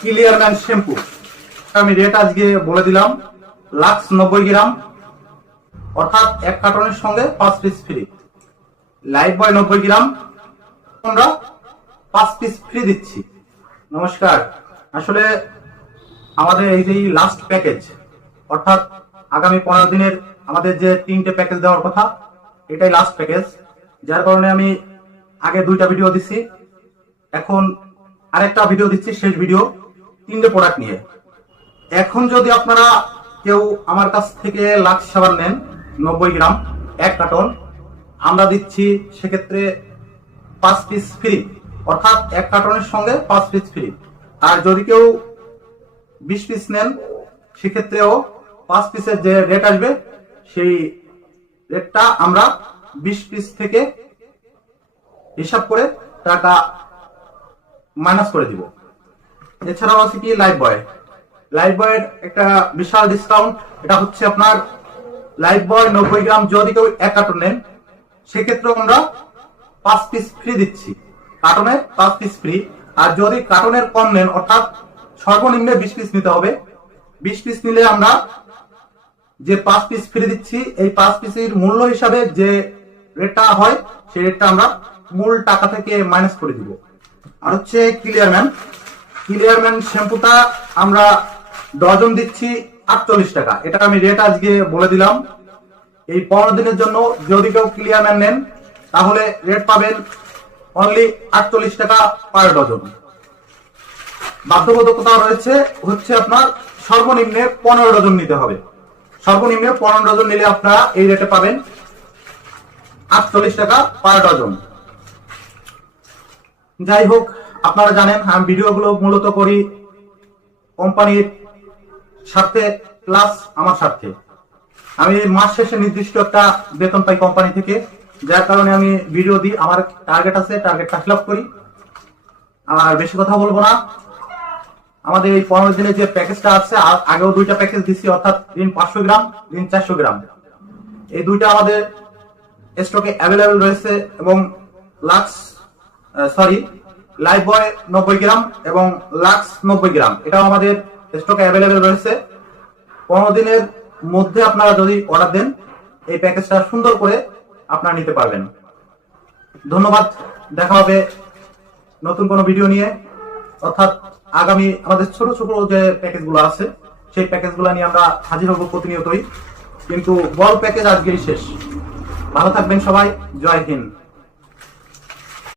Clear Men shampoo আমি rate আজকে বলে দিলাম। লাক্স 90 গ্রাম, অর্থাৎ এক কার্টনের সঙ্গে 5 পিস ফ্রি। লাইফ বয় 90 গ্রাম, আমরা 5 পিস ফ্রি দিচ্ছি। নমস্কার। আসলে আমাদের এই যে লাস্ট প্যাকেজ, অর্থাৎ আগামী 15 দিনের আমাদের যে 3টে প্যাকেজ দেওয়ার কথা, এটাই লাস্ট প্যাকেজ। যার কারণে আমি আগে 2টা ভিডিও দিচ্ছি, এখন আরেকটা ভিডিও দিচ্ছি, শেষ ভিডিও 3টে প্রোডাক্ট নিয়ে। এখন যদি আপনারা কেউ আমার কাছ থেকে লাক্স সাবান নেন 90 গ্রাম এক কার্টন, আমরা দিচ্ছি সেক্ষেত্রে 5 পিস ফ্রি, অর্থাৎ এক কার্টনের সঙ্গে 5 পিস ফ্রি। আর যদি কেউ 20 পিস নেন সেক্ষেত্রেও 5 পিসের যে রেট আসবে সেই রেটটা আমরা 20 পিস থেকে হিসাব করে টাকা মাইনাস করে দিব। এছাড়াও আছে কি লাইফ বয়ের একটা বিশাল ডিসকাউন্ট। এটা হচ্ছে আপনার লাইফ বয় 90 গ্রাম যদি কেউ এক কার্টন নেন সেক্ষেত্রে আমরা 5 পিস ফ্রি দিচ্ছি, কার্টনের 5 পিস ফ্রি। আর যদি কার্টনের কম নেন, অর্থাৎ সর্বনিম্নে 20 পিস নিতে হবে, 20 পিস নিলে আমরা যে 5 পিস ফ্রি দিচ্ছি, এই 5 পিসের মূল্য হিসাবে যে রেটটা হয় সেই রেটটা আমরা মূল টাকা থেকে মাইনাস করে দিব। আর হচ্ছে ক্লিয়ারম্যান শ্যাম্পুটা আমরা ডজন দিচ্ছি 48 টাকা। এটা আমি রেট আজকে বলে দিলাম। এই 15 দিনের জন্য যদি কেউ ক্লিয়ারম্যান নেন তাহলে রেট পাবেন অনলি 48 টাকা পার ডজন। বাধ্যবাধকতা রয়েছে হচ্ছে আপনার সর্বনিম্নে 15 ডজন নিতে হবে। সর্বনিম্নে 15 ডজন নিলে আপনারা এই রেটে পাবেন 48 টাকা পার ডজন। যাই হোক, আপনারা জানেন আমি ভিডিওগুলো মূলত করি কোম্পানির স্বার্থে প্লাস আমার স্বার্থে। আমি মাস শেষে নির্দিষ্ট একটা বেতন পাই কোম্পানি থেকে, যার কারণে আমি ভিডিও দিই। আমার টার্গেট আছে, টার্গেটটা ফিল আপ করি। আর বেশি কথা বলবো না। আমাদের এই 15 দিনের যে প্যাকেজটা আছে, আগেও 2টা প্যাকেজ দিচ্ছি, অর্থাৎ দিন 500 গ্রাম, দিন 400 গ্রাম। এই 2টা আমাদের স্টকে অ্যাভেলেবেল রয়েছে। এবং লাইফ বয় 90 গ্রাম এবং লাক্স 90 গ্রাম এটাও আমাদের স্টকে অ্যাভেলেবেল রয়েছে। 15 দিনের মধ্যে আপনারা যদি অর্ডার দেন এই প্যাকেজটা সুন্দর করে আপনারা নিতে পারবেন। ধন্যবাদ। দেখা হবে নতুন কোনো ভিডিও নিয়ে, অর্থাৎ আগামী আমাদের ছোট ছোট যে প্যাকেজগুলো আছে সেই প্যাকেজগুলো নিয়ে আমরা হাজির হব প্রতিনিয়তই, কিন্তু বড় প্যাকেজ আজকেই শেষ। ভালো থাকবেন সবাই। জয় হিন্দ।